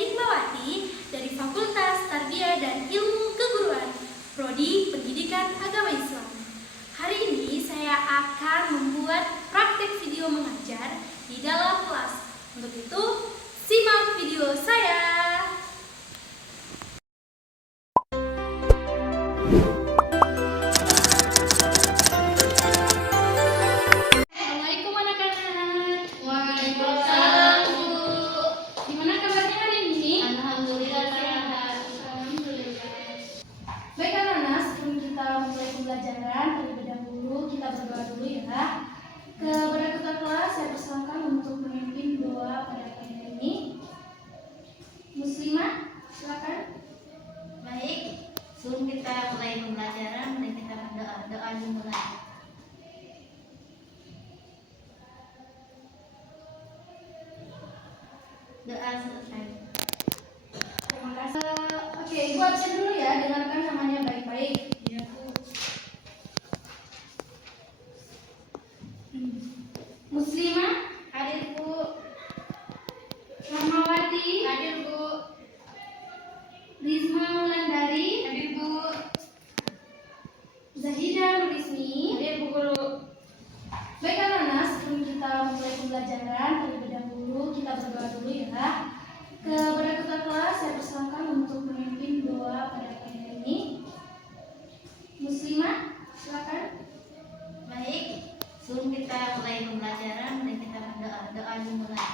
Hikmawati dari Fakultas Tarbiyah dan Ilmu Keguruan, Prodi Pendidikan Agama Islam. Hari ini saya akan membuat praktek video mengajar di dalam kelas. Untuk itu, simak video saya. Assalamualaikum anak-anak. Waalaikumsalam, Bu. Gimana kabarnya hari ini? Alhamdulillah sehat. Alhamdulillah. Baik anak-anak, sebelum kita mulai pembelajaran, terlebih dahulu kita berdoa dulu ya. Kepada ketua kelas, saya persilakan untuk memimpin doa pada pagi hari ini. Muslimah, silakan. Baik, sebelum kita mulai pembelajaran, mari kita berdoa. Doa dimulai. Doa selesai. Terima kasih. Oke, Ibu absen dulu ya, dengarkan namanya baik-baik. Ya, Bu. Muslimah, Hadir, Bu. Rahmawati, Hadir, Bu. Rizma Wulandari, Hadir, Bu. Zahida Nurismi. Hadir, Bu Guru. Baik anak-anak, sebelum kita mulai pembelajaran, terlebih dahulu kita berdoa dulu ya. Kepada ketua kelas, saya persilakan untuk memimpin doa pada pagi hari ini. Muslimah, silakan. Baik, sebelum kita mulai pembelajaran, mari kita berdoa. Doa dimulai.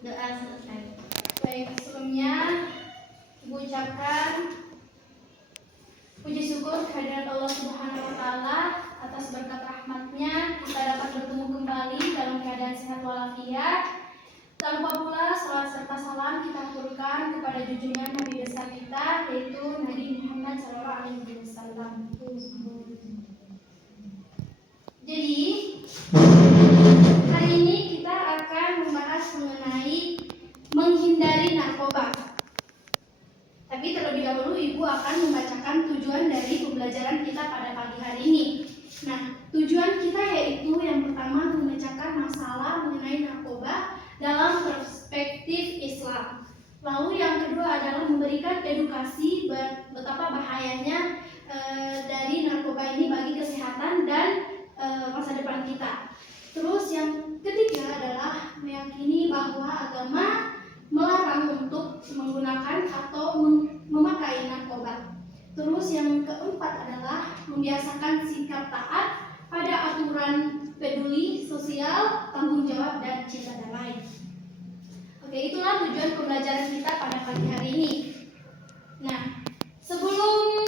Doa selesai. Baik, sebelumnya Ibu ucapkan puji syukur kehadirat Allah Subhanahu wa Ta'ala atas berkat rahmatnya kita dapat bertemu kembali dalam keadaan sehat walafiat. Tak lupa pula salawat serta salam kita aturkan kepada junjungan Nabi besar kita, yaitu Nabi Muhammad SAW. Jadi hari ini kita akan membahas mengenai menghindari narkoba. Tapi terlebih dahulu Ibu akan membacakan tujuan dari pembelajaran kita pada pagi hari ini. Nah, tujuan kita yaitu yang pertama memecahkan masalah mengenai narkoba dalam perspektif Islam. Lalu yang kedua adalah memberikan edukasi betapa bahayanya dari narkoba ini bagi kesehatan dan masa depan kita. Terus yang ketiga adalah meyakini bahwa agama melarang untuk menggunakan atau memakai narkoba. Terus yang keempat adalah membiasakan sikap taat pada aturan peduli sosial, tanggung jawab, dan cinta damai. Oke, itulah tujuan pembelajaran kita pada pagi hari ini. Nah, sebelum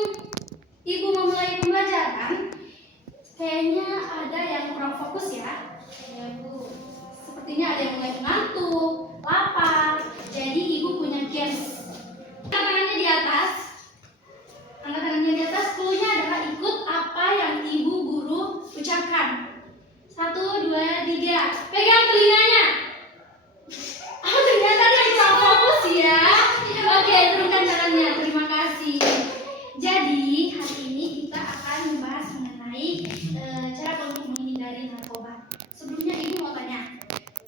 Ibu memulai pembelajaran, kayaknya ada yang kurang fokus ya. Ya, Bu. Sepertinya ada yang mulai ngantuk, lapar. Jadi Ibu punya games. Angkat tangannya di atas. Angkat tangannya di atas. Cluenya adalah ikut apa yang Ibu guru ucapkan. 1, 2, 3. Pegang telinganya. Oh, ternyata ada yang kurang fokus ya. Oke, turunkan tangannya. Terima kasih. Jadi hari ini kita akan membahas mengenai cara untuk menghindari narkoba. Sebelumnya Ibu mau tanya,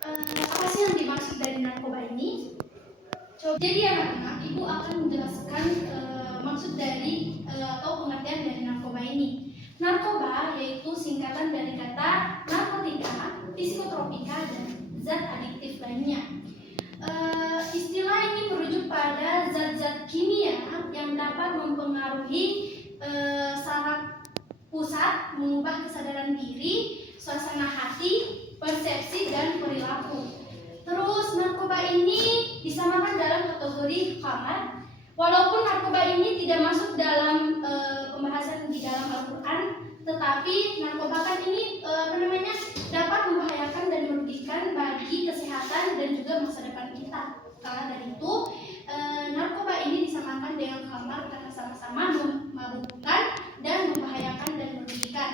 apa sih yang dimaksud dari narkoba ini? Jadi anak-anak, Ibu akan menjelaskan maksud dari atau pengertian dari narkoba ini. Narkoba yaitu singkatan dari kata narkotika, psikotropika, dan zat adiktif lainnya. Istilah ini merujuk pada zat-zat kimia yang dapat mempengaruhi saraf pusat, mengubah kesadaran diri, suasana hati, persepsi, dan perilaku. Terus narkoba ini disamakan dalam kategori khamar. Walaupun narkoba ini tidak masuk dalam pembahasan di dalam Al-Quran, tetapi narkoba kan ini dapat membahayakan dan merugikan bagi kesehatan dan juga masa depan kita. Karena dari itu narkoba ini disamakan dengan khamar karena sama-sama memabukkan dan membahayakan dan merugikan.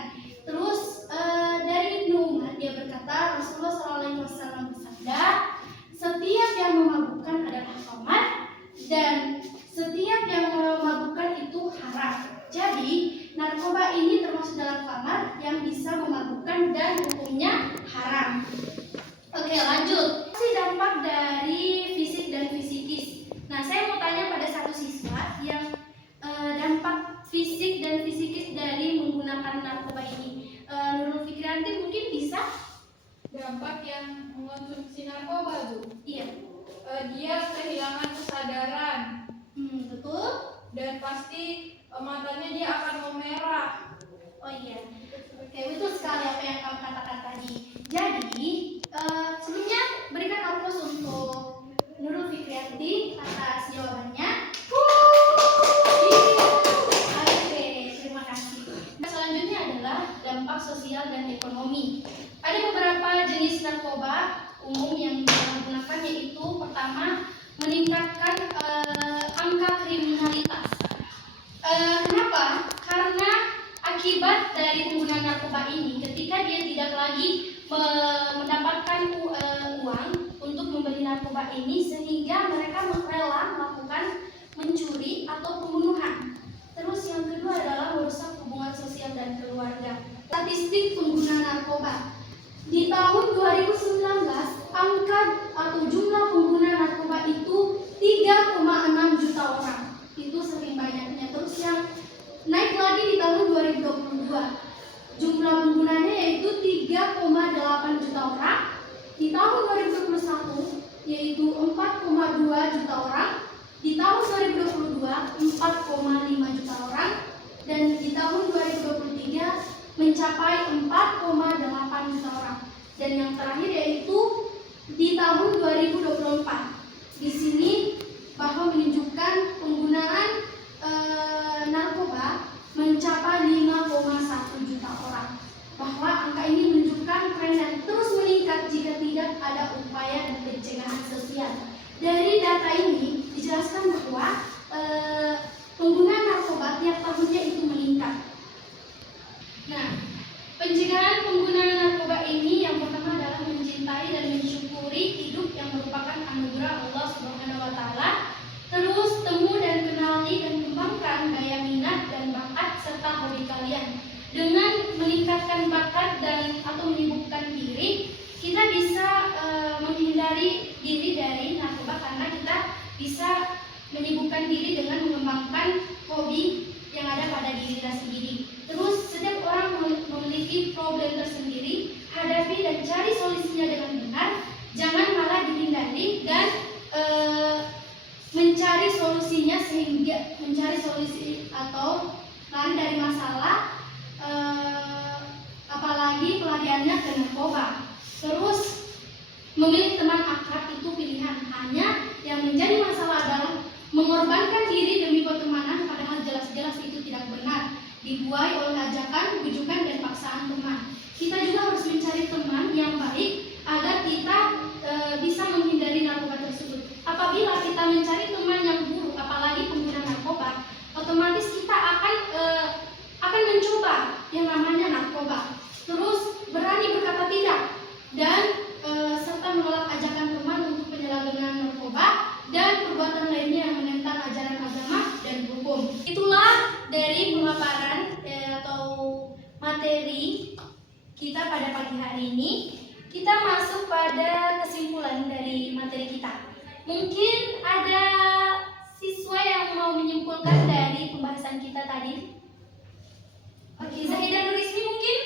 Terus dari Ibnu Umar dia berkata, Rasulullah SAW bersabda, setiap yang memabukkan adalah khamar dan setiap yang memabukkan itu haram. Jadi narkoba ini termasuk dalam kamar yang bisa memabukkan dan hukumnya haram. Oke, lanjut. Apa dampak dari fisik dan fisikis? Nah, saya mau tanya pada satu siswa yang dampak fisik dan fisikis dari menggunakan narkoba ini. Nurul Fikrianti mungkin bisa? Dampak yang mengonsumsi narkoba, Bu. Iya. Dia kehilangan kesadaran Betul. dan pasti matanya dia akan memerah. Oh iya. Oke, betul sekali apa yang kamu katakan tadi. Jadi, sebelumnya berikan aplaus untuk Nurul Fikrianti atas jawabannya. Oke, terima kasih. Selanjutnya adalah dampak sosial dan ekonomi. Ada beberapa jenis narkoba umum yang digunakan, yaitu pertama, meningkatkan angka kriminalitas. Kenapa? Karena akibat dari penggunaan narkoba ini, ketika dia tidak lagi mendapatkan uang untuk membeli narkoba ini, sehingga mereka rela melakukan mencuri atau pembunuhan. Terus yang kedua adalah merusak hubungan sosial dan keluarga. Statistik pengguna narkoba di tahun 2019, angka atau jumlah pengguna narkoba itu 3,6 juta orang. Itu sering banyaknya. Terus yang naik lagi di tahun 2022, jumlah penggunanya yaitu 3,8 juta orang. Di tahun 2021 yaitu 4,2 juta orang. Di tahun 2022 4,5 juta orang, dan di tahun 2023 mencapai 4,8 juta orang. Dan yang terakhir yaitu di tahun 2024. Di sini bahwa menunjukkan penggunaan narkoba mencapai 5,1 juta orang. Bahwa angka ini menunjukkan tren yang terus meningkat jika tidak ada upaya dan pencegahan sosial. Dari data ini dijelaskan bahwa penggunaan narkoba tiap tahunnya itu meningkat. Nah, pencegahan penggunaan narkoba ini yang pertama adalah mencintai dan mensyukuri hidup yang merupakan anugerah Allah Subhanahu wa taala. Terus temu dan kenali dan kembangkan gaya minat dan bakat serta hobi kalian. Dengan meningkatkan bakat dan atau menyibukkan diri, kita bisa menghindari diri dari narkoba karena kita bisa menyibukkan diri dengan mengembangkan hobi yang ada pada diri kita sendiri. Terus setiap orang memiliki problem tersendiri, hadapi dan cari solusinya dengan benar, jangan malah dihindari dan mencari solusinya, sehingga mencari solusi atau lari dari masalah, apalagi pelariannya ke narkoba. Terus memilih teman akrab itu pilihan, hanya yang menjadi masalah adalah mengorbankan diri demi pertemanan, padahal jelas-jelas itu tidak benar, dibuai oleh ajakan, bujukan, dan paksaan teman. Kita juga harus mencari teman yang baik agar kita bisa menghindari narkoba tersebut. Apabila kita mencari teman yang buruk, apalagi pengguna narkoba, otomatis kita akan mencoba yang namanya narkoba. Terus berani berkata tidak dan serta menolak ajakan teman untuk penyalahgunaan narkoba dan perbuatan lainnya yang menentang ajaran agama dan hukum. Itulah dari pemaparan atau materi kita pada pagi hari ini. Kita masuk pada kesimpulan dari materi kita. Mungkin ada siswa yang mau menyimpulkan dari pembahasan kita tadi. Oke, Zahida Nurismi mungkin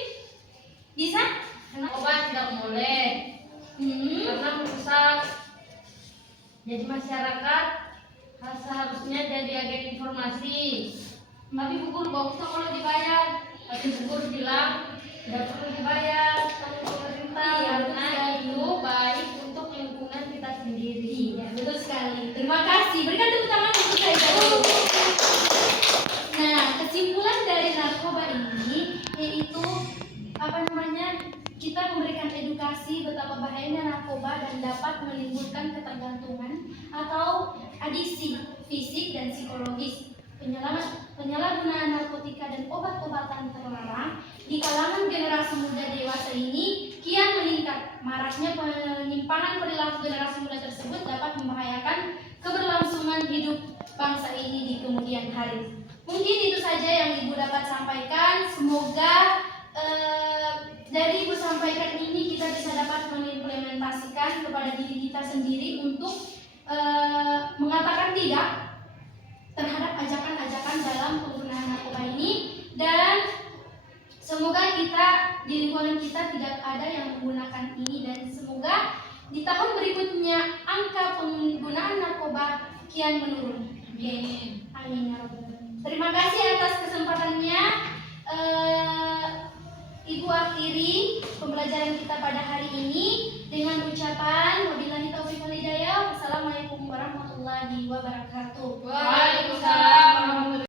bisa? Narkoba tidak boleh karena merusak. Jadi masyarakat seharusnya jadi agen informasi. Tapi gugur gak usah kalau dibayar. Tapi gugur bilang tidak perlu dibayar sama pemerintah, karena itu baik untuk lingkungan kita sendiri. Iya, betul sekali. Terima kasih. Berikan tepuk tangan untuk saya dulu. Nah, kesimpulan dari narkoba ini yaitu kita memberikan edukasi betapa bahayanya narkoba dan dapat menimbulkan ketergantungan atau adiksi fisik dan psikologis. Penyalahgunaan narkotika dan obat-obatan terlarang di kalangan generasi muda dewasa ini kian meningkat. Maraknya penyimpangan perilaku generasi muda tersebut dapat membahayakan keberlangsungan hidup bangsa ini di kemudian hari. Mungkin itu saja yang Ibu dapat sampaikan. bisa dapat mengimplementasikan kepada diri kita sendiri untuk mengatakan tidak terhadap ajakan-ajakan dalam penggunaan narkoba ini, dan semoga kita di lingkungan kita tidak ada yang menggunakan ini, dan semoga di tahun berikutnya angka penggunaan narkoba kian menurun. Amin. Amin ya rabbal alamin. Terima kasih atas kesempatannya. Ibu akhiri pembelajaran kita pada hari ini dengan ucapan wabillahi taufiq wal hidayah. Wassalamualaikum warahmatullahi wabarakatuh. Waalaikumsalam.